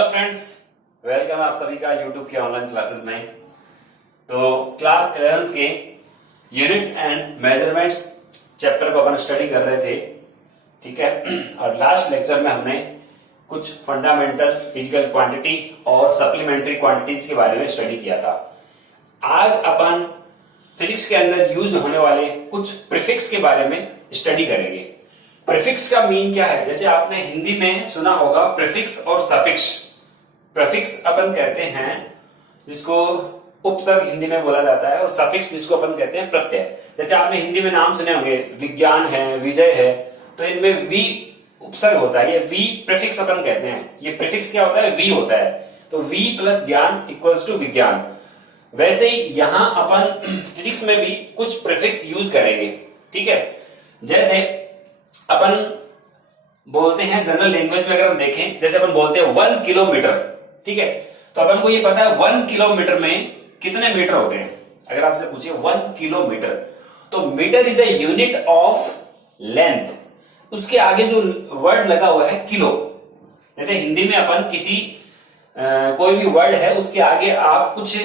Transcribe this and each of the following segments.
Hello friends, welcome आप सभी का यूट्यूब के ऑनलाइन क्लासेस में। तो क्लास 11th के यूनिट्स एंड मेजरमेंट्स चैप्टर को अपन स्टडी कर रहे थे, ठीक है। और लास्ट लेक्चर में हमने कुछ फंडामेंटल फिजिकल क्वांटिटी और सप्लीमेंट्री क्वांटिटीज के बारे में स्टडी किया था। आज अपन फिजिक्स के अंदर यूज होने वाले कुछ प्रीफिक्स के बारे में स्टडी करेंगे। प्रीफिक्स का मीन क्या है? जैसे आपने हिंदी में सुना होगा प्रीफिक्स और सफिक्स। प्रीफिक्स अपन कहते हैं जिसको उपसर्ग हिंदी में बोला जाता है, और सफिक्स जिसको अपन कहते हैं प्रत्यय। जैसे आपने हिंदी में नाम सुने होंगे, विज्ञान है, विजय है, तो इनमें वी उपसर्ग होता है, ये वी प्रीफिक्स अपन कहते हैं। ये प्रीफिक्स क्या होता है? वी होता है। तो वी प्लस ज्ञान इक्वल्स टू विज्ञान। वैसे ही यहां अपन फिजिक्स में भी कुछ प्रीफिक्स यूज करेंगे, ठीक है। जैसे अपन बोलते हैं जनरल लैंग्वेज में, अगर हम देखें, जैसे अपन बोलते हैं 1 किलोमीटर, ठीक है। तो अपन को ये पता है 1 किलोमीटर में कितने मीटर होते हैं। अगर आपसे पूछिए 1 किलोमीटर, तो metre is a unit of length. उसके आगे जो वर्ड लगा हुआ है किलो। जैसे हिंदी में अपन किसी कोई भी वर्ड है, उसके आगे आप कुछ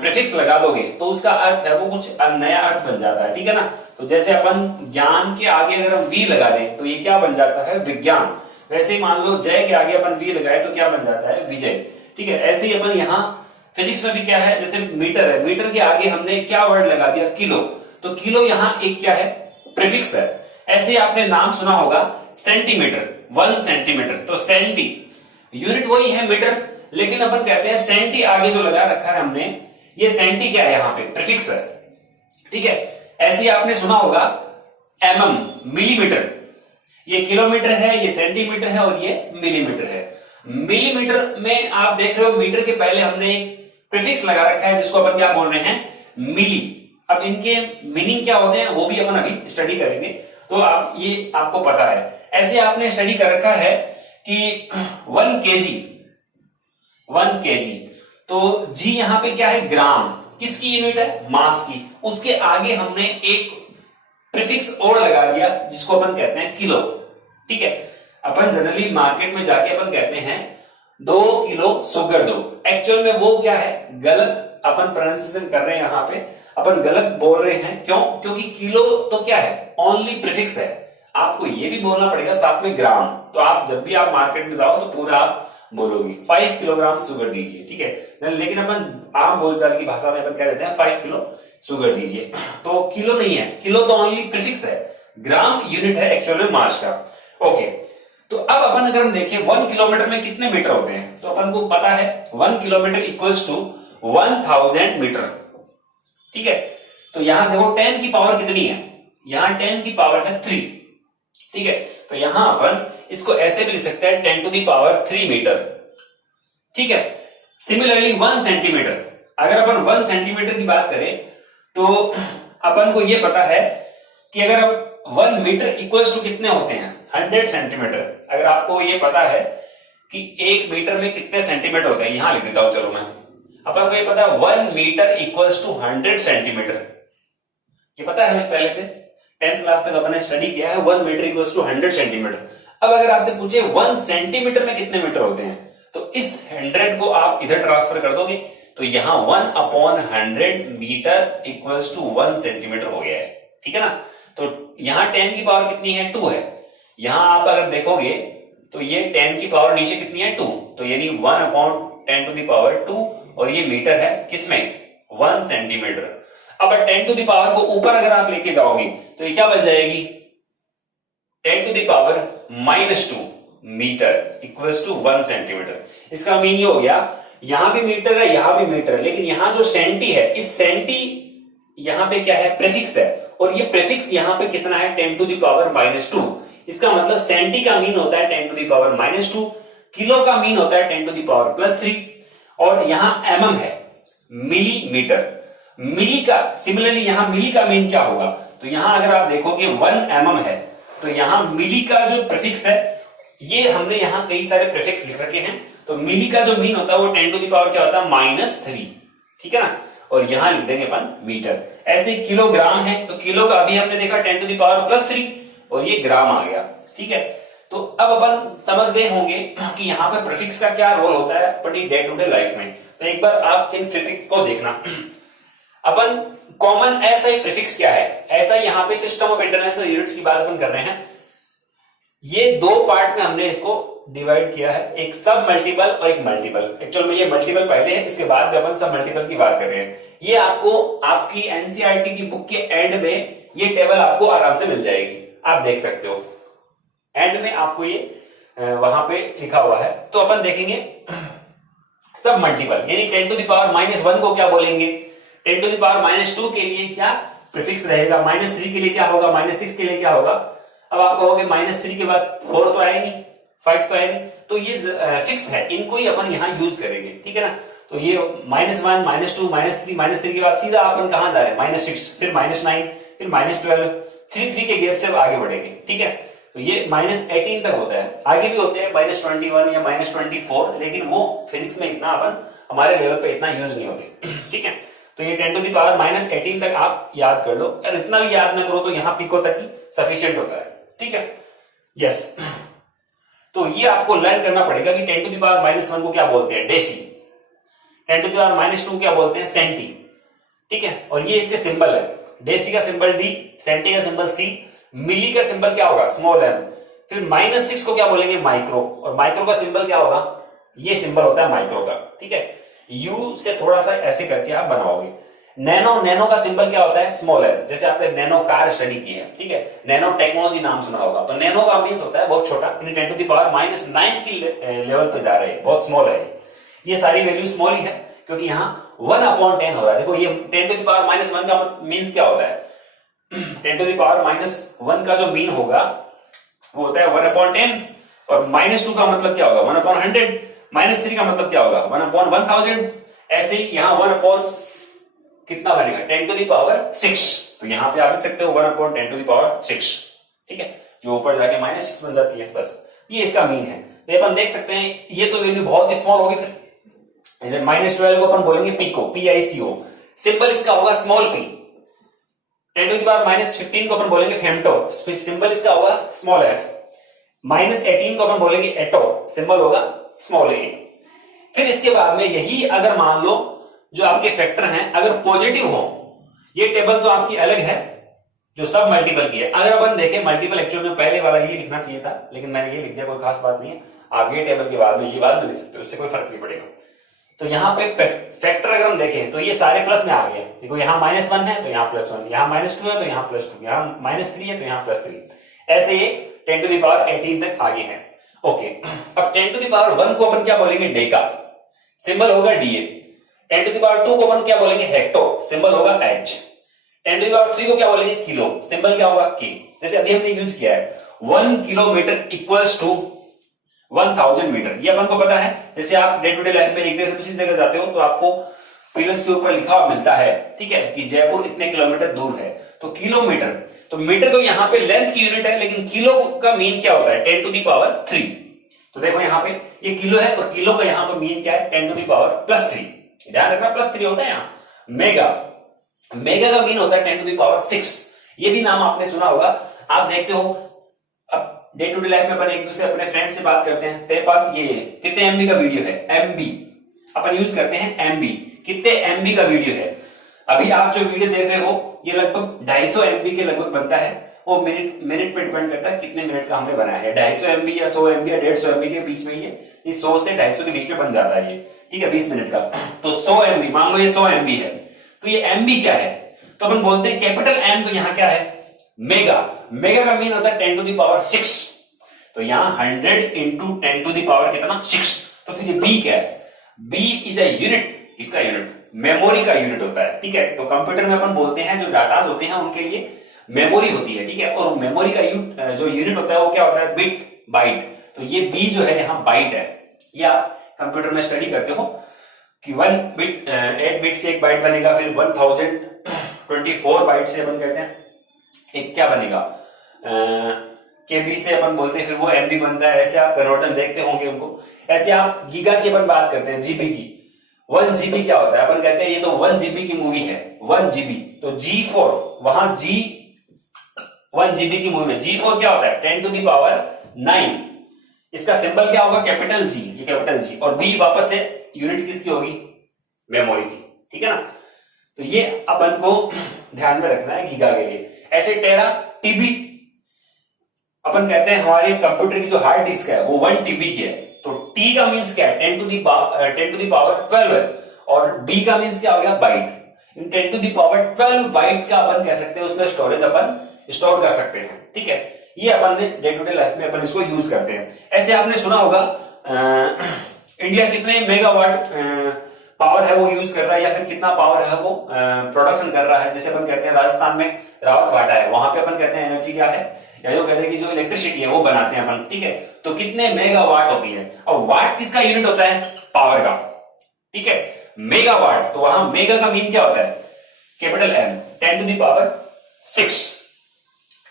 प्रीफिक्स लगा दोगे तो उसका अर्थ है वो कुछ नया अर्थ बन जाता है, ठीक है ना। तो जैसे अपन ज्ञान के आगे अगर हम वी लगा दें तो ये क्या बन जाता है? विज्ञान। वैसे ही मान लो जय के आगे अपन वी लगाए तो क्या बन जाता है? विजय, ठीक है। ऐसे ही अपन यहाँ फिजिक्स में भी क्या है, जैसे मीटर है, मीटर के आगे हमने क्या वर्ड लगा दिया? किलो। तो किलो यहाँ एक क्या है? प्रीफिक्स है। ऐसे ही आपने नाम सुना होगा सेंटीमीटर, 1 सेंटीमीटर। तो सेंटी यूनिट वही है मीटर, लेकिन अपन कहते हैं सेंटी आगे जो लगा रखा है हमने, ये सेंटी क्या है? यहाँ पे प्रीफिक्स है, ठीक है। ऐसे ही आपने सुना होगा एमएम, मिलीमीटर। ये किलोमीटर है, ये सेंटीमीटर है और ये मिलीमीटर है। मिलीमीटर में आप देख रहे हो मीटर के पहले हमने प्रीफिक्स लगा रखा है जिसको अपन क्या बोल रहे हैं? मिली। अब इनके मीनिंग क्या होते हैं वो भी अपन अभी स्टडी करेंगे, तो आप ये आपको पता है। ऐसे आपने स्टडी कर रखा है कि 1 केजी, 1 केजी। तो जी यहां पे क्या है? ग्राम। किसकी यूनिट है? मास की। उसके आगे हमने एक प्रीफिक्स और लगा दिया जिसको अपन कहते हैं किलो, ठीक है। अपन जनरली मार्केट में जाके अपन कहते हैं 2 किलो शुगर दो। एक्चुअल में वो क्या है? गलत अपन प्रोनाउंसिएशन कर रहे हैं, यहां पे अपन गलत बोल रहे हैं। क्यों? क्योंकि किलो तो क्या है? ओनली प्रीफिक्स है। आपको ये भी बोलना पड़ेगा साथ में ग्राम। तो आप जब भी आप मार्केट में जाओ तो पूरा आप बोलोगे 5 किलोग्राम शुगर दीजिए, ठीक है। लेकिन अपन आम बोलचाल की भाषा में अपन कह देते हैं 5 किलो शुगर दीजिए। तो किलो नहीं है, किलो तो ओनली प्रीफिक्स है, ग्राम यूनिट है एक्चुअल में मास का। ओके, तो अब अपन अगर हम देखें 1 किलोमीटर में कितने मीटर होते हैं, तो अपन को पता है 1 किलोमीटर इक्वल्स टू 1000 मीटर, ठीक है। तो यहां देखो 10 की पावर कितनी है? यहां 10 की पावर है 3, ठीक है। तो यहां अपन इसको ऐसे भी लिख सकते हैं 10 टू दी पावर 3 मीटर, ठीक है। सिमिलरली 1 सेंटीमीटर, अगर अपन 1 सेंटीमीटर की बात करें तो अपन को यह पता है कि अगर अब 1 मीटर इक्वल्स टू कितने होते हैं? 100 सेंटीमीटर। अगर आपको यह पता है कि 1 मीटर में कितने सेंटीमीटर होते हैं, यहां लिख देता हूं, चलो मैं। अपन को यह पता है 1 मीटर इक्वल्स टू 100 सेंटीमीटर। ये पता है हमें पहले से, 10th क्लास तक अपने स्टडी किया है 1 मीटर इक्वल्स टू 100 सेंटीमीटर। अब अगर आपसे पूछे 1 सेंटीमीटर में कितने मीटर होते हैं, तो इस 100 को आप इधर ट्रांसफर कर दोगे तो यहां 1/100 मीटर इक्वल्स टू 1 सेंटीमीटर हो गया है, ठीक है ना। तो यहां 10 की पावर कितनी है? 2 है। यहां आप अगर देखोगे तो ये 10 की पावर नीचे कितनी है? 2। तो यानी 1/10 टू दी पावर 2, और ये मीटर है किसमें? 1 सेंटीमीटर। अब 10 टू दी पावर को ऊपर अगर आप लेके जाओगे तो ये क्या बन जाएगी? 10 to the power -2 metre equals to 1 centimetre. इसका मीन ये हो गया, यहां भी मीटर है, यहां भी मीटर है, लेकिन यहां जो सेंटी है, इस सेंटी यहां पे क्या है? प्रीफिक्स है, और ये प्रीफिक्स यहां पे कितना है? 10 टू दी पावर -2। इसका मतलब सेंटी का मीन होता है 10 टू दी पावर -2, किलो का मीन होता है 10 टू दी पावर +3, और यहां एमएम है, मिलीमीटर। मिली का सिमिलरली यहां मिली का मीन क्या होगा? तो यहां अगर आप देखोगे 1 mm है, तो यहां मिली का जो प्रीफिक्स है, ये हमने यहां कई सारे प्रीफिक्स लिख रखे हैं। तो मिली का जो मीन होता है वो 10 टू दी पावर क्या होता है? -3, ठीक है ना। और यहां लिख देंगे अपन मीटर। ऐसे किलोग्राम है, तो किलो का अभी हमने देखा 10 टू दी पावर +3, और ये ग्राम आ गया, ठीक है। तो अब अपन समझ गए होंगे कि यहाँ पे प्रीफिक्स का क्या रोल होता है अपनी डे टू डे लाइफ में। तो एक बार आप इन प्रीफिक्स को देखना। अपन कॉमन ऐसा ही प्रीफिक्स क्या है, ऐसा ही यहाँ पे सिस्टम ऑफ इंटरनेशनल यूनिट्स की बात अपन कर रहे हैं। ये दो पार्ट में हमने इसको डिवाइड किया है, एक सब मल्टीपल और एक मल्टीपल। एक्चुअल में ये मल्टीपल पहले है, इसके बाद में अपन सब मल्टीपल की बात कर रहे हैं। ये आपको आपकी एनसीईआरटी की बुक के एंड में ये टेबल आपको आराम से मिल जाएगी, आप देख सकते हो। एंड में आपको ये वहां पे लिखा हुआ है। तो अपन देखेंगे सब मल्टीपल यानी 10 टू द पावर -1 को क्या बोलेंगे, 10 टू द पावर -2 के लिए क्या प्रीफिक्स रहेगा, -3 के लिए क्या होगा, -6 के लिए क्या होगा। अब आप कहोगे -3 के बाद 4 तो आए नहीं, 5 तो आए नहीं, तो ये फिक्स है, इनको ही अपन यहाँ यूज करेंगे, ठीक है ना। तो ये -1 -2 -3 के बाद सीधा अपन कहां जा रहे हैं, -6, फिर -9, फिर -12, 3 के गैप से आगे बढ़ेंगे, ठीक है। तो ये -18 तक होता है, आगे भी होते हैं -21 या -24, लेकिन वो फिजिक्स में इतना अपन हमारे लेवल पे इतना यूज नहीं होते, ठीक है। तो ये 10 टू द पावर -18 तक आप याद कर लो, और इतना भी याद ना करो तो यहाँ पिको तक ही सफिशियंट होता है, ठीक है। यस, तो ये आपको लर्न करना पड़ेगा कि 10 टू द पावर -1 को क्या बोलते हैं, डेसी। 10 टू द पावर -2 क्या बोलते हैं, सेंटी, ठीक है। और ये इसके सिंबल है, डेसी का सिंबल डी, सेंटी का सिंबल सी, मिली का सिंबल क्या होगा, स्मॉल एम। फिर -6 को क्या बोलेंगे, माइक्रो, और माइक्रो का सिंबल क्या होगा, ये सिंबल होता है माइक्रो का, ठीक है। यू से थोड़ा सा ऐसे करके आप बनाओगे। नैनो का सिंबल क्या होता है, स्मॉल एम, जैसे आपने नैनो कार स्टडी की है, ठीक है, नैनो टेक्नोलॉजी नाम सुना होगा। तो नैनो का मीन्स होता है बहुत छोटा, 10 टू द पावर -9 की लेवल पे जा रहे हैं, बहुत स्मॉल है। ये सारी वैल्यू स्मॉल ही है क्योंकि यहाँ 1/10 हो रहा है। देखो ये 10 टू द पावर -1 का मीन्स क्या होता है, 10 टू द पावर -1 का जो मीन होगा वो होता है 1/10, और -2 का मतलब क्या होगा, 1/100, -3 का मतलब क्या होगा, 1/1000। ऐसे ही यहाँ 1 कितना बनेगा, 10 टू द पावर 6। तो यहाँ पे आप लिख सकते हो 1/10 टू द पावर 6, ठीक है, जो ऊपर जाके -6 बन जाती है, बस ये इसका मीन है। तो अपन देख सकते हैं ये तो वैल्यू बहुत स्मॉल होगी। फिर जैसे -12 को अपन बोलेंगे पिको, PICO, सिंबल इसका होगा small p। 10 to the power -15 को अपन बोलेंगे फेम्टो, सिंबल इसका होगा स्मॉल f। -18 को अपन बोलेंगे एटो, सिंबल होगा स्मॉल a। फिर इसके बाद में यही अगर मान लो जो आपके फैक्टर हैं अगर पॉजिटिव हो, ये टेबल तो आपकी अलग है जो सब मल्टीपल की है। अगर अपन देखें मल्टीपल, एक्चुअल में पहले वाला ये लिखना चाहिए था, लेकिन मैंने ये लिख दिया, कोई खास बात नहीं है। आप ये टेबल के बाद में ये बाद में लिख सकते हो, उससे कोई फर्क नहीं पड़ेगा। तो यहाँ पे फैक्टर अगर हम देखें तो ये सारे प्लस में आ गए। देखो यहाँ -1 है तो यहाँ +1, यहाँ -2 है तो यहाँ +2, यहाँ -3 है तो यहाँ +3, ऐसे ये 10 टू द पावर 18 तक आगे है। ओके, अब 10 टू द पावर 1 को अपन क्या बोलेंगे, डेका, सिंबल होगा DA। 10 टू द पावर 2 को अपन क्या बोलेंगे, हेक्टो, सिंबल होगा H। 10 टू द पावर 3 को क्या बोलेंगे, किलो, सिंबल क्या होगा K। जैसे अभी हमने यूज किया है 1 किलोमीटर इक्वल्स टू 1000 मीटर, ये अपन को पता है। जैसे आप डे टू डे लाइफ में एक जगह से दूसरी जगह जाते हो तो आपको फिलर्स के ऊपर लिखा हुआ मिलता है, ठीक है, कि जयपुर इतने किलोमीटर दूर है, तो किलोमीटर। तो मीटर तो यहाँ पे लेंथ की यूनिट है, लेकिन किलो का मीन क्या होता है, 10 टू द पावर 3। तो देखो यहाँ पे ये किलो है और किलो का यहाँ पर मीन क्या है, 10 टू द पावर +3। ध्यान रखना +3 होता है यहाँ। मेगा का मीन होता है 10 टू द पावर 6। ये भी नाम आपने सुना होगा। आप देखते हो अब डे टू डे लाइफ में अपन एक दूसरे अपने फ्रेंड से बात करते हैं, तेरे पास ये कितने MB का वीडियो है, MB अपन यूज करते हैं MB, कितने MB का वीडियो है। अभी आप जो वीडियो देख रहे हो ये लगभग 250 MB के लगभग बनता है। वो मिनट पे डिपेंड करता है कितने मिनट का हमने बनाया है, 250 MB या 100 MB या 150 MB के बीच में ये 100 से 250 के बीच में बन जाता है ये, ठीक है, 20 मिनट का। तो 100 MB, मान लो ये 100 MB है, तो ये MB क्या है, तो अपन बोलते हैं कैपिटल M, तो यहाँ क्या है, मेगा का मीन होता है 10 टू द पावर 6। तो यहाँ 100 इंटू 10 टू द पावर कितना, 6। तो फिर ये B क्या है, B इज अ यूनिट, इसका यूनिट मेमोरी का यूनिट होता है, ठीक है। तो कंप्यूटर में अपन बोलते हैं जो डाटा होते हैं उनके लिए मेमोरी होती है, ठीक है, और मेमोरी का जो यूनिट होता है वो क्या होता है, बिट, बाइट। तो ये B जो है यहाँ बाइट है। ये आप कंप्यूटर में स्टडी करते हो कि 1 बिट 8 बिट से 1 बाइट बनेगा, फिर 1024 बाइट से अपन कहते हैं एक क्या बनेगा, KB से अपन बोलते हैं, फिर वो MB बनता है। ऐसे आप कन्वर्जन देखते होंगे उनको। ऐसे आप गीगा की अपन बात करते हैं, GB की। 1 GB क्या होता है, अपन कहते हैं ये तो 1 GB की मूवी है, 1 GB। तो G4, वहां 1 GB की मूवी में G4 क्या होता है, 10 टू द पावर 9। इसका सिंबल क्या होगा? कैपिटल जी, ये कैपिटल जी, और बी वापस से यूनिट किसकी होगी? मेमोरी की, ठीक है ना। तो ये अपन को ध्यान में रखना है गीगा के लिए। ऐसे टेरा टीबी, अपन कहते हैं हमारे कंप्यूटर की जो हार्ड डिस्क है वो 1 टीबी की है, तो टी का मीन्स क्या है? 10 टू दी पावर 12 है, और बी का मीन्स क्या हो गया? बाइट। इन 10 टू दी पावर 12 बाइट का अपन कह सकते हैं उसमें स्टोरेज अपन स्टोर कर सकते हैं, ठीक है। ये अपन ने डे टू डे लाइफ में अपन इसको यूज करते हैं। ऐसे आपने सुना होगा इंडिया कितने मेगावाट पावर है वो यूज कर रहा है, या फिर कितना पावर है वो प्रोडक्शन कर रहा है। जैसे अपन कहते हैं राजस्थान में रावत वाटा है, वहां पे अपन कहते हैं एनर्जी क्या है, या जो कहते हैं कि जो इलेक्ट्रिसिटी है वो बनाते हैं अपन, ठीक है। तो कितने मेगावाट होती है, और वाट किसका यूनिट होता है? पावर का, ठीक है। मेगावाट, तो वहां मेगा का मीन क्या होता है? Capital M, 10 to the power 6,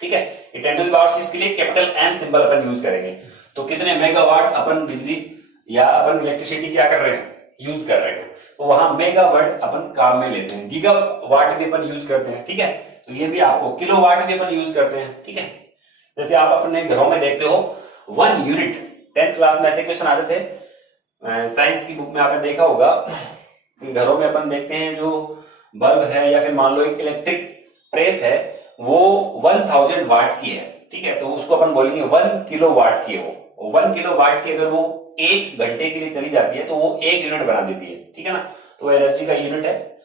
ठीक है। ये 10 टू दी पावर 6 के लिए कैपिटल एम सिंबल अपन यूज करेंगे। तो कितने मेगावाट अपन बिजली या अपन इलेक्ट्रिसिटी क्या कर रहे हैं? यूज कर रहे हैं। तो वहां मेगावाट अपन काम में लेते हैं, गीगावाट भी अपन यूज करते हैं, ठीक है। तो ये भी आपको किलोवाट भी अपन यूज करते हैं, ठीक है। जैसे आप अपने घरों में देखते हो 1 यूनिट, 10th क्लास में ऐसे क्वेश्चन आते थे साइंस की बुक में, आपने देखा होगा घरों में अपन देखते हैं जो बल्ब है या फिर मान लो एक इलेक्ट्रिक प्रेस है वो 1000 वाट की है, ठीक है। तो उसको अपन बोलेंगे 1 किलो वाट की हो। 1 किलो वाट की अगर वो 1 घंटे के लिए चली जाती है तो वो 1 यूनिट बना देती है, ठीक है ना। तो वो एनर्जी का यूनिट है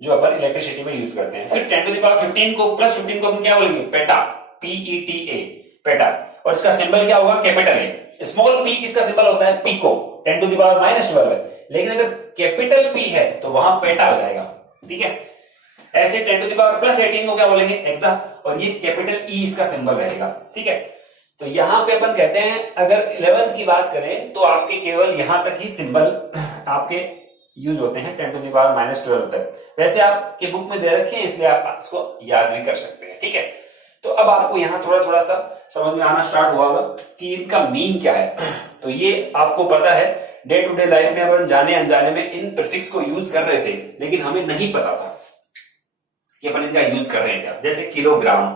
जो अपन इलेक्ट्रिसिटी में यूज करते हैं। फिर 10 टू दी पावर 15 को प्लस 15 को अपन क्या बोलेंगे? पेटा, PETA, पेटा, और इसका सिंबल क्या होगा? Capital A. स्मॉल पी किसका सिंबल होता है? पिको, 10 टू दी पावर -12 है, लेकिन अगर कैपिटल पी है तो वहां पेटा आ जाएगा, ठीक है। ऐसे 10 टू दी पावर +18 को क्या बोलेंगे? एक्सा, और ये कैपिटल ई इसका सिंबल रहेगा, ठीक है। तो यहां पे अपन कहते हैं अगर 11th की बात करें तो आपके केवल यहां तक ही सिंबल आपके यूज होते हैं, 10 टू दी पावर -12 तक। वैसे आपके बुक में दे रखे हैं इसलिए आप इसको याद भी कर सकते हैं, ठीक है। तो अब आपको यहाँ थोड़ा सा समझ में आना स्टार्ट हुआ होगा कि इनका मीन क्या है। तो ये आपको पता है डे टू डे लाइफ में अपन जाने अनजाने में इन प्रीफिक्स को यूज कर रहे थे, लेकिन हमें नहीं पता था कि अपन इनका यूज कर रहे हैं क्या। जैसे किलोग्राम,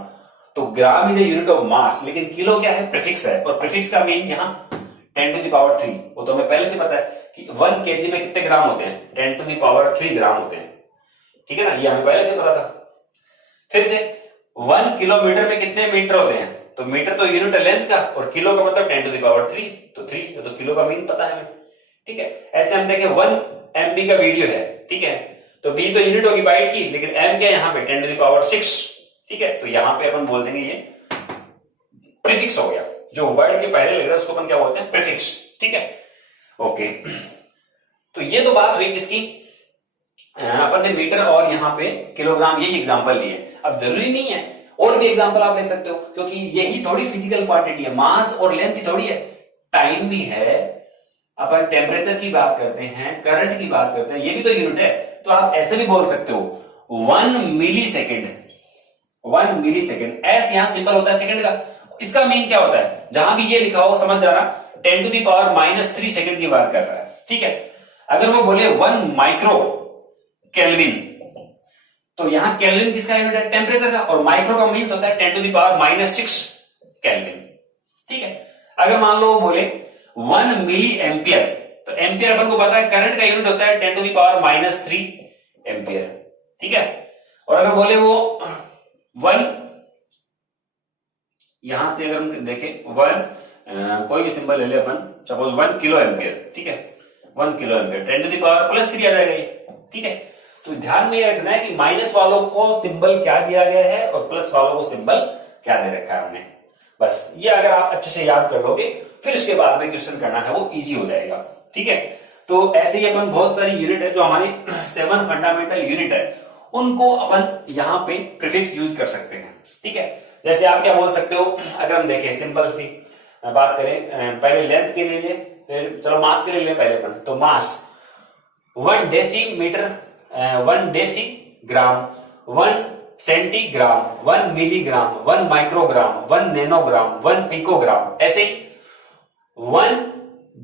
तो gram is a unit of mass, लेकिन किलो क्या है? प्रीफिक्स है, और प्रीफिक्स का मीन यहाँ 10 टू दी पावर 3, वो तो हमें पहले से पता है कि 1 kg में कितने ग्राम होते हैं? 10 टू दी पावर 3 ग्राम होते हैं, ठीक है ना। ये हमें पहले से पता था। फिर से 1 किलोमीटर में कितने मीटर होते हैं? तो मीटर तो यूनिट है लेंथ का, और किलो का मतलब 10 टू दी पावर 3, तो 3, तो किलो का मीन पता है हमें, ठीक है। ऐसे हम देखें 1 MB का वीडियो है, ठीक है, तो बी तो यूनिट होगी बाइट की, लेकिन एम क्या है यहाँ पे? 10 टू दी पावर 6, ठीक है। तो यहाँ पे अपन बोल देंगे ये प्रीफिक्स हो गया, जो वर्ड के पहले लग रहा है उसको अपन क्या बोलते हैं? प्रीफिक्स, ठीक है, ओके। तो ये तो बात हुई किसकी? अपन ने मीटर और यहाँ पे किलोग्राम, यही एग्जांपल लिए। अब जरूरी नहीं है, और भी एग्जांपल आप ले सकते हो, क्योंकि यही थोड़ी फिजिकल क्वांटिटी है, मास और लेंथ ही थोड़ी है, टाइम भी है। अपन टेम्परेचर की बात करते हैं, करंट की बात करते हैं, ये भी तो यूनिट है। तो आप ऐसे भी बोल सकते हो 1 milli second, 1 milli second, S यहां सिंबल होता है सेकंड का। इसका मीन क्या होता है? जहां भी ये लिखा हो समझ जाना 10 टू दी पावर -3 सेकंड की बात कर रहा है, ठीक है। अगर वो बोले 1 माइक्रो केल्विन, तो यहां केल्विन किसका यूनिट है? टेम्परेचर का, और माइक्रो का मीन्स होता है 10 टू दी पावर -6 केल्विन, ठीक है। अगर मान लो बोले 1 मिली एम्पियर, तो एम्पियर अपन को पता है करंट का यूनिट होता है 10 टू दी पावर -3 एम्पियर, ठीक है। और अगर बोले वो 1, यहां से अगर हम देखें 1 कोई भी सिंबल ले ले अपन, सपोज 1 किलो एम्पियर, ठीक है, 1 kilo ampere 10 to the power +3 आ जाएगा ये, ठीक है। तो ध्यान में ये रखना है कि माइनस वालों को सिंबल क्या दिया गया है और प्लस वालों को सिंबल क्या दे रखा है हमने। बस ये अगर आप अच्छे से याद कर लोगे, फिर उसके बाद में क्वेश्चन करना है वो इजी हो जाएगा, ठीक है। तो ऐसे ही अपन बहुत सारी यूनिट है जो हमारी 7 फंडामेंटल यूनिट है, उनको अपन यहाँ पे प्रीफिक्स यूज कर सकते हैं, ठीक है। जैसे आप क्या बोल सकते हो, अगर हम देखें सिंपल सी बात करें, पहले लेंथ के लिए, फिर चलो मास के लिए पहले अपन, तो mass 1 decimetre, 1 decigram, 1 centigram, 1 milligram, 1 microgram, 1 nanogram, 1 picogram, ऐसे ही 1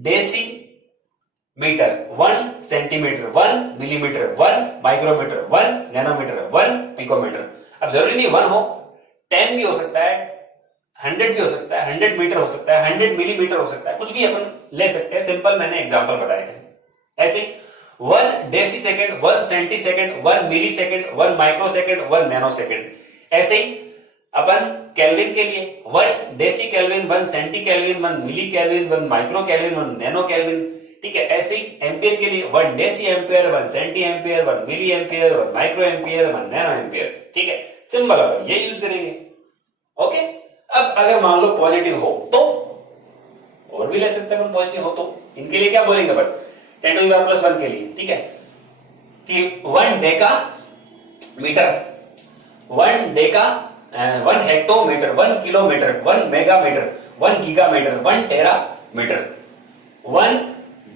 decimetre, 1 centimetre, 1 millimetre, 1 micrometre, 1 nanometre, 1 picometre. अब जरूरी नहीं 1 हो, 10 भी हो सकता है, 100 भी हो सकता है, 100 मीटर हो सकता है, 100 मिलीमीटर हो सकता है, कुछ भी अपन ले सकते हैं। सिंपल मैंने एग्जांपल बताए हैं। ऐसे 1 deci second, 1 centi second, 1 milli second, 1 micro second, 1 nano second. ऐसे ही अपन केल्विन के लिए 1 deci kelvin, 1 centi kelvin, 1 milli kelvin, 1 micro kelvin, 1 nano kelvin. ठीक है। ऐसे ही एम्पियर के लिए 1 deci ampere, 1 centi ampere, 1 milli ampere, 1 micro ampere, 1 nano ampere. ठीक है। सिंपल अपन ये यूज करेंगे। ओके। अब अगर मान लो पॉजिटिव हो तो और भी ले सकते हैं अपन, पॉजिटिव हो तो इनके लिए क्या बोलेंगे अपन 10⁻+1 के लिए। ठीक है कि 1 deca metre, 1 deca 1 hectometre, 1 kilometre, 1 megametre, 1 gigametre, 1 terametre, 1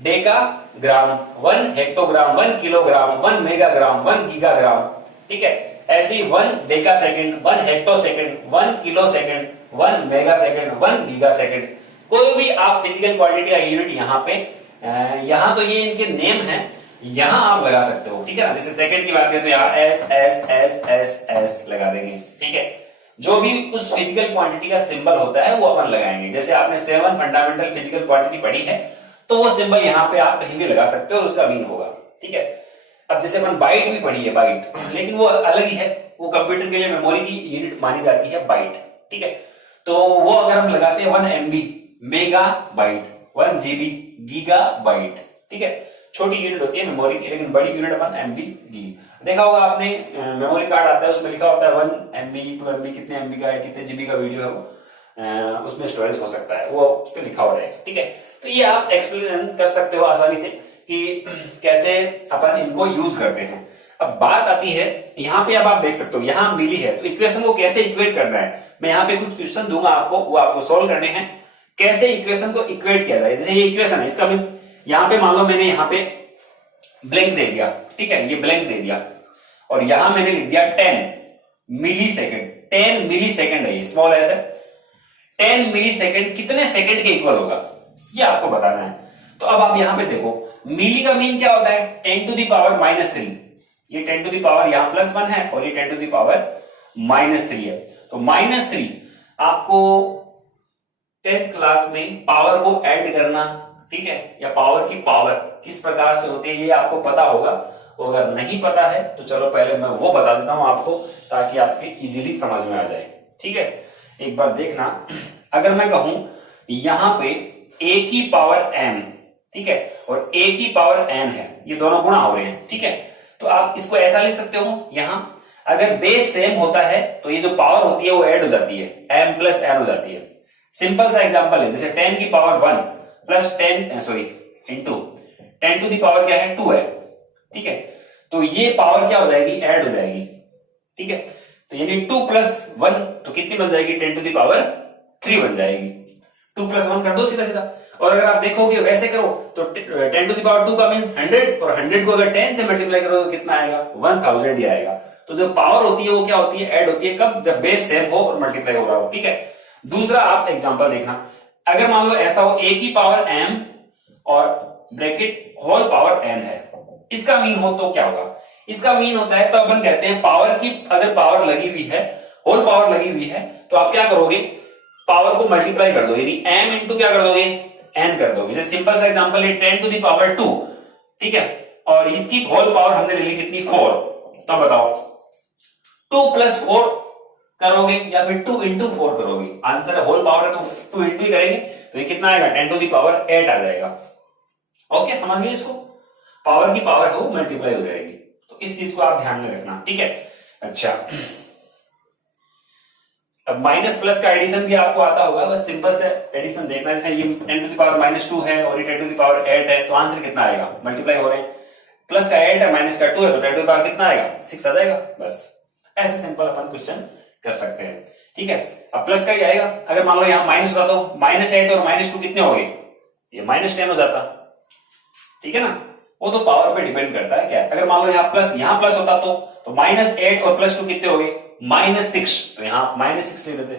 deca gram, 1 hectogram, 1 kilogram, 1 megagram, 1 gigagram. ठीक है। ऐसे ही 1 deca second, 1 hecto second, 1 kilo second, 1 mega second, 1 giga second. कोई भी आप फिजिकल क्वांटिटी या यूनिट यहाँ पे यहाँ तो ये इनके नेम है, यहां आप लगा सकते हो। ठीक है ना। जैसे सेकंड की बात करें तो यहाँ S S S S S लगा देंगे। ठीक है। जो भी उस फिजिकल क्वांटिटी का सिंबल होता है वो अपन लगाएंगे। जैसे आपने 7 फंडामेंटल फिजिकल क्वांटिटी पढ़ी है तो वो सिंबल यहाँ पे आप कहीं भी लगा सकते हो और उसका मीन होगा। ठीक है। अब जैसे अपन बाइट भी पढ़ी है, बाइट, लेकिन वो अलग ही है, वो कंप्यूटर के लिए मेमोरी की यूनिट मानी जाती है बाइट। ठीक है। तो वो अगर हम लगाते हैं 1 MB mega byte, 1 GB giga byte. ठीक है। छोटी यूनिट होती है मेमोरी की, लेकिन बड़ी यूनिट अपन MB गी। देखा होगा आपने मेमोरी कार्ड आता है उसमें लिखा होता है 1 MB 2 MB, कितने MB का है, कितने GB का वीडियो है वो उसमें स्टोरेज हो सकता है, वो उस पर लिखा हो रहेगा। ठीक है। तो ये आप एक्सप्लेन कर सकते हो आसानी से कि कैसे अपन इनको यूज करते हैं। अब बात आती है यहाँ पे, अब आप देख सकते हो यहाँ मिली है तो इक्वेशन को कैसे इक्वेट करना है। मैं यहाँ पे कुछ क्वेश्चन दूंगा आपको, वो आपको सोल्व करने हैं कैसे इक्वेशन को इक्वेट किया जाए। जैसे ये इक्वेशन है, इसका मीन यहाँ पे मान लो मैंने यहाँ पे ब्लैंक दे दिया। ठीक है। ये ब्लैंक दे दिया और यहां मैंने लिख दिया 10 मिली सेकेंड। 10 मिली सेकेंड है, ये स्मॉल एस है। 10 मिली सेकेंड कितने सेकेंड के इक्वल होगा ये आपको बताना है। तो अब आप यहां पे देखो मिली का मीन क्या होता है 10⁻³ ये 10⁻, यहां +1 है और ये 10⁻³ है। तो -3 आपको 10th क्लास में पावर को ऐड करना, ठीक है, या पावर की पावर किस प्रकार से होती है ये आपको पता होगा। तो अगर नहीं पता है तो चलो पहले मैं वो बता देता हूं आपको ताकि आपके इजीली समझ में आ जाए। ठीक है। एक बार देखना, अगर मैं कहूं यहां पे a की पावर m, ठीक है, और a की पावर n है, ये दोनों गुणा हो रहे हैं। ठीक है। तो आप इसको ऐसा लिख सकते हो, यहां अगर बेस सेम होता है तो ये जो पावर होती है वो ऐड हो जाती है, m + n हो जाती है। सिंपल सा एग्जांपल है, जैसे 10 की power 1 plus 10 sorry into 10 to the power क्या है 2 है। ठीक है। तो ये पावर क्या हो जाएगी ऐड हो जाएगी। ठीक है। तो यानी 2 + 1 तो कितनी बन जाएगी 10 टू दी पावर 3 बन जाएगी। 2 + 1 कर दो सीधा सीधा। और अगर आप देखोगे वैसे करो तो 10 टू दी पावर 2 का मींस 100 और 100 को अगर 10 से मल्टीप्लाई करो तो कितना आएगा 1000 ही आएगा। तो जो पावर होती है वो क्या होती है ऐड होती है कब, जब बेस सेम हो और मल्टीप्लाई हो रहा हो। ठीक है। दूसरा आप एग्जांपल देखना, अगर मान लो ऐसा हो a की पावर m और ब्रैकेट होल पावर n है, इसका मीन हो तो क्या होगा, इसका मीन होता है तो अपन कहते हैं पावर की अगर पावर लगी हुई है, होल पावर लगी हुई है, तो आप क्या करोगे पावर को मल्टीप्लाई कर दो, यानी m इंटू क्या कर दोगे n कर दोगे। जैसे सिंपल सा एग्जांपल है 10 टू दी पावर 2, ठीक है, और इसकी होल पावर हमने ले ली कितनी 4। तो बताओ 2 + 4 करोगे या फिर 2 × 4 करोगे, आंसर है होल पावर है तो 2 × ही करेंगे तो ये कितना आएगा 10 टू दी पावर 8 आ जाएगा। ओके, समझ गए इसको, पावर की पावर है वो मल्टीप्लाई हो जाएगी। तो इस चीज को आप ध्यान में रखना। ठीक है। अच्छा, अब माइनस प्लस का एडिशन भी आपको आता होगा, बस सिंपल से एडिशन देखना। जैसे ये 10 टू दी पावर -2 है और ये 10 टू दी पावर 8 है, तो आंसर कितना आएगा, मल्टीप्लाई हो रहे हैं, प्लस का 8 है माइनस का 2 है तो 10 टू दी पावर कितना आएगा 6 आ जाएगा। बस ऐसे सिंपल अपन क्वेश्चन कर सकते हैं। ठीक है। अब प्लस का क्या आएगा, अगर मान लो यहाँ माइनस होता तो -8 और -2 कितने हो गए, ये -10 हो जाता। ठीक है ना, वो तो पावर पे डिपेंड करता है क्या। अगर मान लो यहाँ प्लस होता तो -8 और +2 कितने हो गए -6, तो यहाँ -6 ले लेते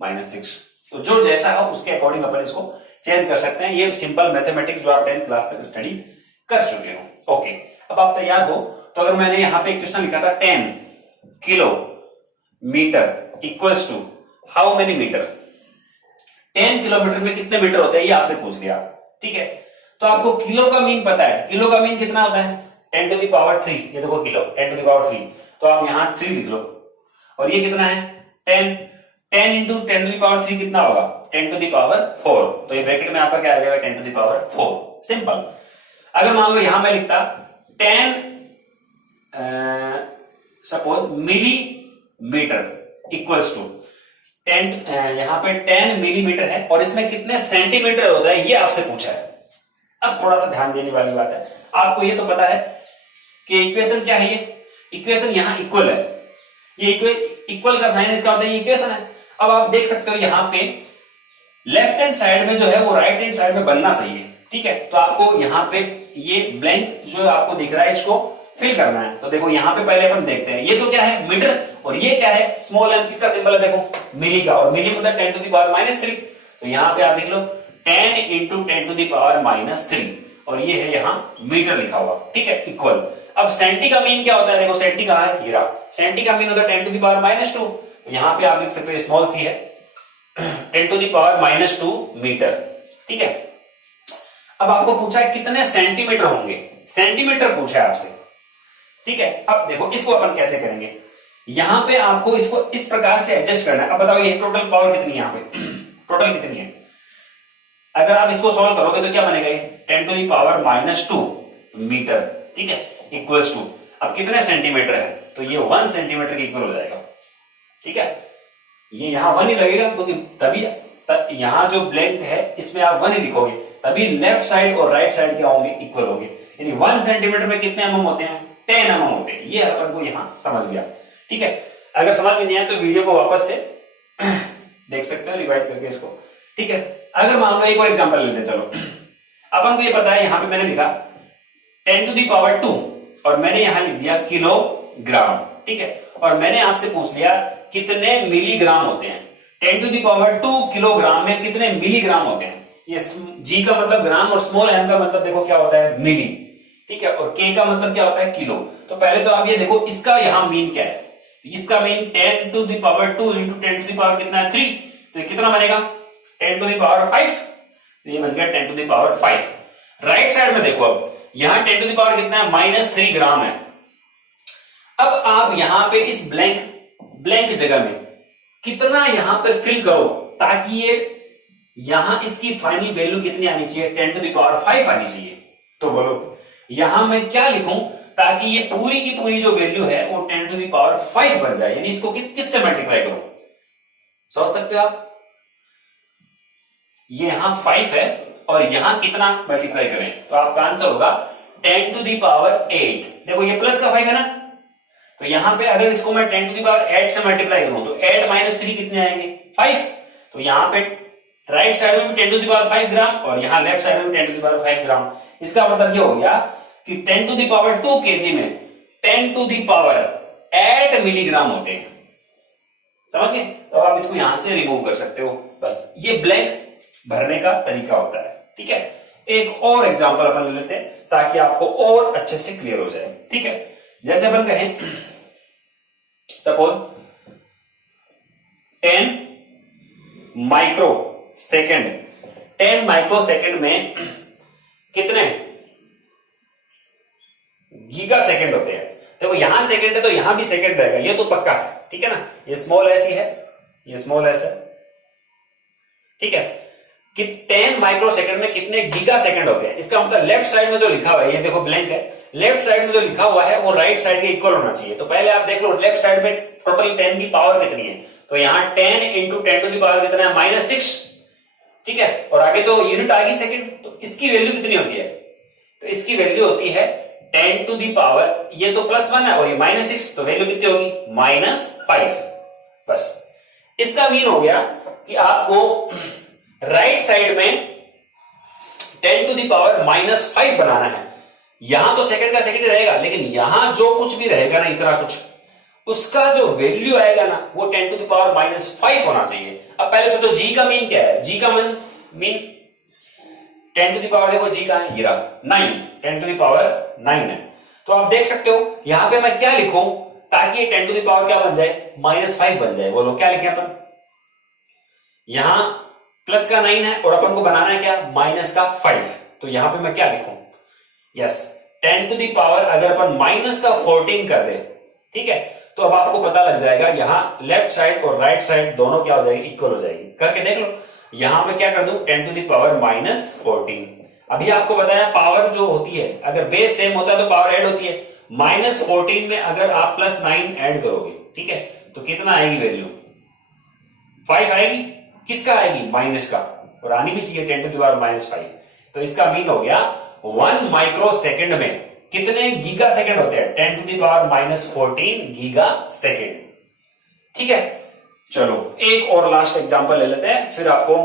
-6। तो जो जैसा है उसके अकॉर्डिंग अपन इसको चेंज कर सकते हैं। ये सिंपल मैथमेटिक्स जो आप 10th क्लास तक स्टडी कर चुके हो। ओके, अब आप तैयार हो तो अगर मैंने यहाँ पे क्वेश्चन लिखा था 10 kilo metre equals to how many metre, 10 kilometre में कितने मीटर होते हैं ये आपसे पूछ लिया, ठीक है। तो आपको किलो का मीन पता है, किलो का मीन कितना होता है 10 टू द पावर 3, ये देखो किलो 10 टू द पावर 3, तो आप यहां 3 लिख लो। और ये कितना है 10, 10 इंटू 10 टू द पावर 3 कितना होगा 10 टू द पावर 4, तो ये ब्रैकेट में आपका क्या आ जाएगा 10 टू द पावर 4, सिंपल। अगर मान लो यहां मैं लिखता 10 सपोज मिलीमीटर इक्वल्स टू 10, यहां पे 10 मिलीमीटर है और इसमें कितने सेंटीमीटर होता है ये आपसे पूछा है। अब थोड़ा सा ध्यान देने वाली बात है, आपको ये तो पता है कि इक्वेशन क्या है, ये इक्वेशन यहां इक्वल है, ये इक्वल का साइन इसका होता है, ये इक्वेशन है। अब आप देख सकते हो यहां पे लेफ्ट हैंड साइड में जो है वो राइट हैंड साइड में बनना चाहिए, ठीक है। तो आपको यहां पे ये ब्लैंक जो आपको दिख रहा है इसको फिल करना है। तो देखो यहां पे पहले अपन देखते हैं, ये तो क्या है मीटर और ये क्या है स्मॉल एम, किसका सिंबल है देखो मिली का, और मिली मतलब 10 टू द पावर -3, तो यहां पे आप लिख लो 10 इंटू 10 टू द पावर -3 और ये है यहां मीटर लिखा हुआ, ठीक है, इक्वल। अब सेंटी का मीन क्या होता है, देखो सेंटी कहां है, ये रहा, सेंटी का मीन होता है 10 टू द पावर -2, तो यहां पे आप लिख सकते हो स्मॉल सी है 10 टू द पावर -2 मीटर, ठीक है। अब आपको पूछा है कितने सेंटीमीटर होंगे, सेंटीमीटर पूछा है आपसे, ठीक है। अब देखो इसको अपन कैसे करेंगे, यहां पे आपको इसको इस प्रकार से एडजस्ट करना है। अब बताओ ये टोटल पावर कितनी है यहां पे टोटल कितनी है, अगर आप इसको सॉल्व करोगे तो क्या बनेगा ये 10 टू द पावर -2 मीटर, ठीक है, इक्वल्स टू अब कितने सेंटीमीटर है, तो ये 1 सेंटीमीटर के इक्वल हो जाएगा, ठीक है। ये यहां 1 ही लगेगा क्योंकि तभी यहां जो ब्लैंक है इसमें आप 1 ही लिखोगे, तभी लेफ्ट साइड और राइट साइड क्या होंगे इक्वल होंगे। यानी 1 सेंटीमीटर में कितने mm होते हैं 10 mm होते हैं, ये अपन को यहां समझ गया, ठीक है। अगर समझ में नहीं आया तो वीडियो को वापस से देख सकते हो रिवाइज करके इसको, ठीक है। अगर मान लो एक और एग्जांपल लेते हैं, चलो अपन को ये पता है, यहां पे मैंने लिखा 10 टू द पावर 2 और मैंने यहां लिख दिया किलोग्राम, ठीक है, और मैंने आपसे पूछ लिया कितने मिलीग्राम होते हैं। 10 टू द पावर 2 किलोग्राम में कितने मिलीग्राम होते हैं, ये जी का मतलब ग्राम और स्मॉल एम का मतलब देखो क्या होता है मिली, ठीक है, और के का मतलब क्या होता है किलो। तो पहले तो आप ये देखो इसका यहां मीन क्या है, इसका mean 10 to the power 2 into 10 to the power कितना है 3, तो ये कितना बनेगा 10 टू द पावर 5, तो ये बन गया 10 to the power 5। Right side में देखो अब यहां 10 टू द पावर कितना है -3 ग्राम है। अब आप यहां पे इस ब्लैंक जगह में कितना यहां पर फिल करो ताकि ये यहां इसकी फाइनल वैल्यू कितनी आनी चाहिए 10 टू द पावर 5 आनी चाहिए। तो बोलो यहां मैं क्या लिखूं ताकि ये पूरी की पूरी जो वैल्यू है वो 10 टू द पावर 5 बन जाए, यानी इसको किससे मल्टीप्लाई करो, सोच सकते हो आप, ये यहां 5 है और यहां कितना मल्टीप्लाई करें, तो आपका आंसर होगा 10 टू द पावर 8। देखो ये प्लस का 5 है ना, तो यहां पे अगर इसको मैं 10 टू द पावर 8 से मल्टीप्लाई करूं तो 8 - 3 कितने आएंगे 5, तो यहां पे राइट साइड में भी 10 टू द पावर 5 ग्राम और यहां लेफ्ट साइड में भी 10 टू द पावर 5 ग्राम। इसका मतलब ये हो गया कि 10 टू द पावर 2 केजी में 10 टू द पावर 8 मिलीग्राम होते हैं, समझ गए। तो आप इसको यहां से रिमूव कर सकते हो, बस ये ब्लैंक भरने का तरीका होता है, ठीक है। एक और एग्जांपल अपन ले लेते हैं ताकि आपको और अच्छे से क्लियर हो जाए, ठीक है। जैसे अपन कहें suppose 10 micro second, 10 micro second में कितने गीगा सेकेंड होते हैं। देखो यहां सेकेंड है तो यहां भी सेकेंड रहेगा, ये तो पक्का है, ठीक है ना। ये स्मॉल एस ही है, ये स्मॉल एस है, ठीक है, कि 10 माइक्रो सेकेंड में कितने गीगा सेकेंड होते हैं। इसका मतलब लेफ्ट साइड में जो लिखा हुआ है, ये देखो ब्लैंक है, लेफ्ट साइड में जो लिखा हुआ है वो राइट साइड के इक्वल होना चाहिए। तो पहले आप देख लो लेफ्ट साइड में टोटल 10 की पावर कितनी है, तो यहां 10 इंटू 10 टू द पावर कितना है -6, ठीक है, और आगे तो यूनिट आ गई सेकेंड, तो इसकी वैल्यू कितनी होती है, तो इसकी वैल्यू होती है 10 टू द पावर, ये तो +1 है और ये -6, तो वैल्यू कितनी होगी -5। बस इसका मीन हो गया कि आपको राइट साइड में 10 टू द पावर -5 बनाना है। यहां तो सेकंड का सेकंड रहेगा, लेकिन यहां जो कुछ भी रहेगा ना इतना कुछ, उसका जो वैल्यू आएगा ना वो 10 टू द पावर -5 होना चाहिए। अब पहले सोचो जी का मीन क्या है, जी का मीन 10 टू द पावर, देखो जी का है ये रहा 9, 10 टू द पावर 9 है। तो आप देख सकते हो यहां पे मैं क्या लिखूं ताकि ये 10 टू द पावर क्या बन जाए -5 बन जाए। बोलो क्या लिखे अपन, यहां प्लस का 9 है और अपन को बनाना है क्या, माइनस का 5। तो यहां पे मैं क्या लिखूं, यस 10 टू दी पावर अगर अपन माइनस का 14 कर दे, ठीक है, तो अब आपको पता लग जाएगा यहां लेफ्ट साइड और राइट साइड दोनों क्या हो जाएगी, इक्वल हो जाएगी। करके देख लो, यहां मैं क्या कर दूं, 10 टू दी पावर माइनस 14। अभी आपको बताया पावर जो होती है अगर बेस सेम होता है तो पावर ऐड होती है। माइनस 14 में अगर आप प्लस 9 ऐड करोगे, ठीक है, तो कितना आएगी वैल्यू, 5 आएगी। किसका आएगी, माइनस का, और आनी भी चाहिए 10 टू दी पावर माइनस 5। तो इसका मीन हो गया 1 माइक्रो सेकेंड में कितने गीगा सेकेंड होते हैं, 10 to the power minus 14 giga second. ठीक है, चलो एक और लास्ट एग्जांपल ले लेते हैं, फिर आपको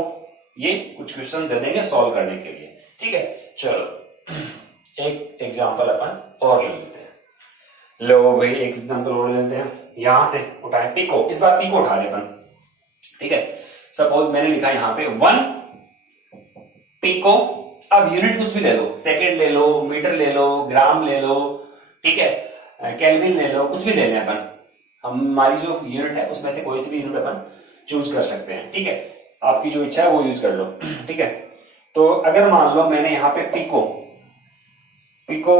ये कुछ क्वेश्चन दे देंगे सॉल्व करने के लिए। ठीक है, चलो एक एग्जांपल अपन और ले लेते हैं। लो भाई एक एग्जांपल और ले लेते हैं, यहां से उठाए पिको, इस बार पिको उठा रहे अपन। ठीक है, सपोज मैंने लिखा यहां पे 1 पिको। अब यूनिट कुछ भी ले लो, सेकेंड ले लो, मीटर ले लो, ग्राम ले लो, ठीक है, केल्विन ले लो, कुछ भी ले लें अपन। हमारी जो यूनिट है उसमें से कोई सी भी यूनिट अपन चूज कर सकते हैं। ठीक है, आपकी जो इच्छा है वो यूज कर लो। ठीक है, तो अगर मान लो मैंने यहाँ पे पिको, पिको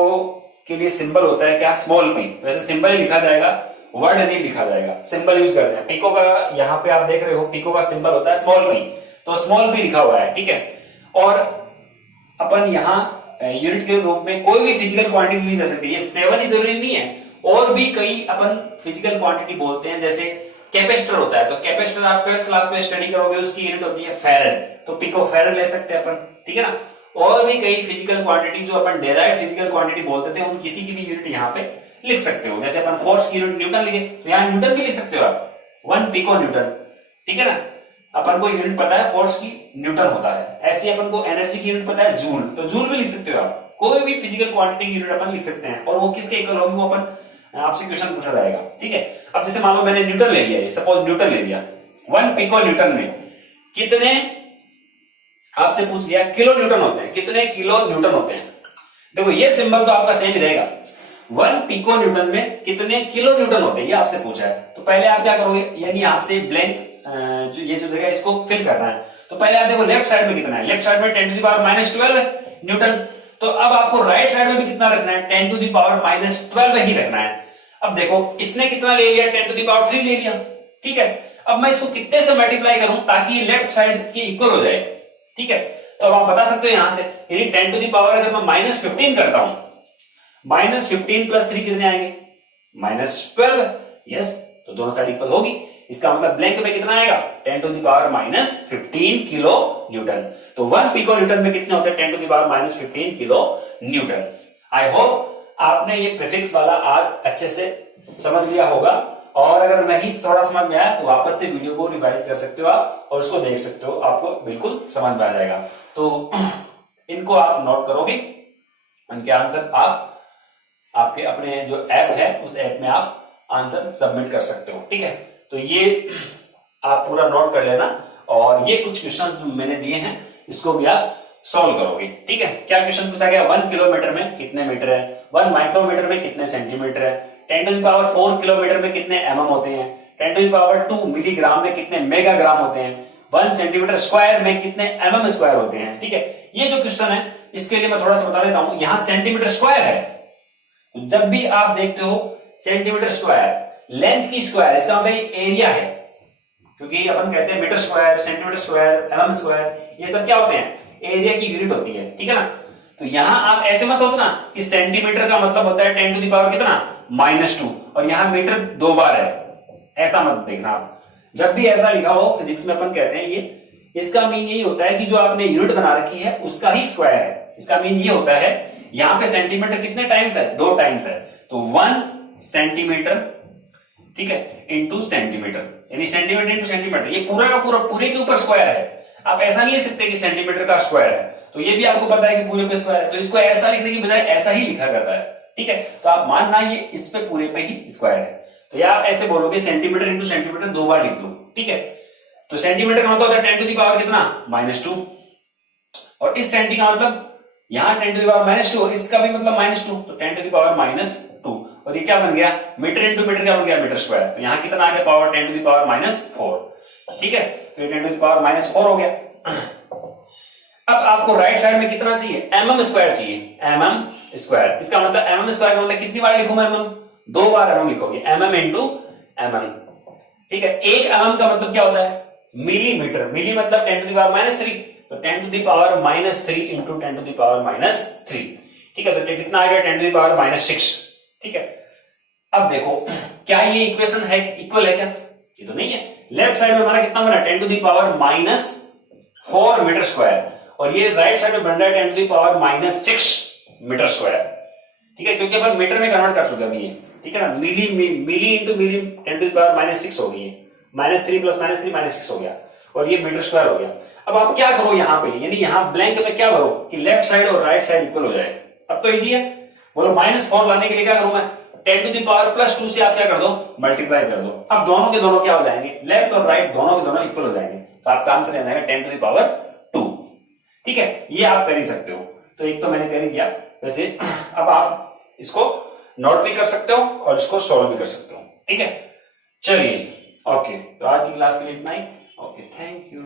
के लिए सिंबल होता है क्या, स्मॉल पी। वैसे सिंबल ही लिखा जाएगा, वर्ड नहीं लिखा जाएगा, सिंबल यूज करते हैं। पिको का यहाँ पे आप देख रहे हो, पिको का सिंबल होता है स्मॉल पी, तो स्मॉल पी लिखा हुआ है। ठीक है, और अपन यहाँ यूनिट के रूप में कोई भी फिजिकल क्वांटिटी ली जा सकती है। ये 7 ही जरूरी नहीं है, और भी कई अपन फिजिकल क्वांटिटी बोलते हैं, जैसे कैपेसिटर होता है। तो कैपेसिटर आप 12th क्लास में स्टडी करोगे, उसकी यूनिट होती है फैरड, तो पिको फैरड ले सकते हैं अपन। ठीक है ना, और भी कई फिजिकल क्वांटिटी जो अपन डेराइव फिजिकल क्वांटिटी बोलते थे, उन किसी की भी यूनिट यहाँ पे लिख सकते हो। जैसे अपन फोर्स की यूनिट न्यूटन लिखे, तो यहाँ न्यूटन भी लिख सकते हो आप, 1 पिको न्यूटन। ठीक है ना, अपन को यूनिट पता है फोर्स की, न्यूटन होता है। ऐसे अपन को एनर्जी की यूनिट पता है, जूल, तो जूल भी लिख सकते हो आप। कोई भी फिजिकल क्वांटिटी की यूनिट अपन लिख सकते हैं, और वो किसके इक्वल होगी वो अपन आपसे क्वेश्चन पूछा जाएगा। ठीक है, अब जैसे मान लो मैंने न्यूटन ले लिया, सपोज न्यूटन ले लिया, 1 पिको न्यूटन में कितने, आपसे पूछ लिया किलो न्यूटन होते हैं, कितने किलो न्यूटन होते हैं। देखो ये सिंबल तो आपका सेम ही रहेगा, 1 पिको न्यूटन में कितने किलो न्यूटन होते हैं, ये आपसे पूछा है। तो पहले आप क्या करोगे, यानी आपसे ब्लैंक जो ये जो जगह इसको फिल करना है। तो पहले आप देखो लेफ्ट साइड में कितना है, लेफ्ट साइड में 10 to the power minus 12 newton. तो अब आपको राइट साइड में भी कितना रखना है, 10 टू द पावर माइनस 12 ही रखना है। अब देखो इसने कितना ले लिया, 10 टू द पावर 3 ले लिया। ठीक है, अब मैं इसको कितने से मल्टीप्लाई करूं ताकि ये लेफ्ट साइड के इक्वल हो जाए। ठीक है, तो अब आप बता सकते हो यहां से, यानी 10 टू द पावर अगर मैं माइनस 15 करता हूं, माइनस 15 प्लस 3 कितने आएंगे, माइनस 12। यस, तो दोनों साइड इक्वल होगी। इसका मतलब ब्लैंक में कितना आएगा, 10 to the power minus 15 kilo newton. तो 1 पिको न्यूटन में कितने होते हैं, 10 to the power minus 15 kilo newton. I hope आपने ये प्रीफिक्स वाला आज अच्छे से समझ लिया होगा, और अगर नहीं थोड़ा समझ में आया तो वापस से वीडियो को रिवाइज कर सकते हो आप, और उसको देख सकते हो, आपको बिल्कुल समझ में आ जाएगा। तो इनको आप नोट करोगे, इनके आंसर आप आपके अपने जो ऐप है उस ऐप में आप आंसर सबमिट कर सकते हो। ठीक है, तो ये आप पूरा नोट कर लेना, और ये कुछ क्वेश्चंस मैंने दिए हैं, इसको भी आप सॉल्व करोगे। ठीक है, क्या क्वेश्चन पूछा गया, 1 किलोमीटर में कितने मीटर है, 1 माइक्रोमीटर में कितने सेंटीमीटर है, 10 टू द पावर 4 किलोमीटर में कितने mm होते हैं, 10 टू द पावर 2 मिलीग्राम में कितने मेगाग्राम होते हैं, 1 सेंटीमीटर स्क्वायर में कितने mm स्क्वायर होते हैं। ठीक है, ये जो क्वेश्चन है इसके लिए मैं थोड़ा सा बता देता हूं, यहां सेंटीमीटर स्क्वायर है। तो जब भी आप देखते हो सेंटीमीटर स्क्वायर, लेंथ की स्क्वायर, इसका मतलब एरिया है, क्योंकि अपन कहते हैं metre square, centimetre square, mm square, ये सब क्या होते हैं, एरिया की यूनिट होती है। ठीक है ना, तो यहां आप ऐसे मत सोचना कि सेंटीमीटर का मतलब होता है 10 टू द पावर कितना, -2, और यहां मीटर 2 बार है, ऐसा मत देखना आप। जब भी ऐसा लिखा हो फिजिक्स में अपन कहते हैं ये, इसका मीन यही होता है कि जो आपने यूनिट बना रखी है उसका ही स्क्वायर है। इसका मीन ये होता है, यहां पे सेंटीमीटर कितने टाइम्स है, 2 टाइम्स है, तो 1 सेंटीमीटर, ठीक है, इंटू सेंटीमीटर, यानी सेंटीमीटर इंटू सेंटीमीटर, ये पूरा का पूरा पूरे के ऊपर स्क्वायर है। आप ऐसा नहीं लिख सकते कि सेंटीमीटर का स्क्वायर है, तो ये भी आपको पता है कि पूरे पे स्क्वायर है, तो इसको ऐसा लिखने की बजाय ऐसा ही लिखा करता है। ठीक है, तो आप मानना ये इस पे पूरे पे ही स्क्वायर है, तो या आप ऐसे बोलोगे सेंटीमीटर इंटू सेंटीमीटर 2 बार लिख दो। ठीक है, तो सेंटीमीटर का मतलब होता है 10 टू द पावर कितना, -2, और इस सेंटी का मतलब यहां 10 टू द पावर -2, और इसका भी मतलब -2, तो 10 टू द पावर -2, और ये क्या बन गया, मीटर इंटू मीटर क्या बन गया, मीटर स्क्वायर। तो यहां कितना आ गया पावर, 10 टू द पावर -4। ठीक है, तो 10 टू द पावर -4 हो गया। अब आपको राइट साइड में कितना चाहिए, mm स्क्वायर चाहिए, mm स्क्वायर। इसका मतलब mm स्क्वायर का मतलब कितनी बार लिखूं मैं mm, 2 बार mm लिखोगे, mm इंटू mm। ठीक है, 1 mm का मतलब क्या होता है, मिलीमीटर। मिली मतलब 10 टू द पावर -3, तो 10 to the power -3 into 10 to the power -3। ठीक है, तो कितना आ गया, 10 टू द पावर -6। ठीक है, अब देखो क्या ये इक्वेशन है, इक्वल है क्या, ये तो नहीं है। लेफ्ट साइड में हमारा कितना बना, 10 to the power -4 metre square, और ये राइट साइड में बन रहा है 10 to the power -6 metre square. ठीक है, क्योंकि अपन मीटर में कन्वर्ट कर चुके अभी ये। ठीक है ना, milli milli into milli 10 to the power -6 हो गई है, -3 + -3 -6 हो गया, और ये मीटर स्क्वायर हो गया। अब आप क्या करो यहाँ पे, यानी यहाँ ब्लैंक में क्या भरो कि लेफ्ट साइड और राइट साइड इक्वल हो जाए। अब तो इजी है, बोलो -4 लाने के लिए क्या करूं मैं, 10 टू द पावर +2 से आप क्या कर दो, मल्टीप्लाई कर दो। अब दोनों के दोनों क्या हो जाएंगे, लेफ्ट और राइट दोनों के दोनों इक्वल हो जाएंगे, तो आपका आंसर आ जाएगा 10 टू द पावर 2। ठीक है, ये आप कर ही सकते हो, तो एक तो मैंने कर ही दिया वैसे। अब आप इसको नोट भी कर सकते हो और इसको सॉल्व भी कर सकते हो। ठीक है, चलिए ओके, तो आज की क्लास के लिए इतना ही। Okay, thank you.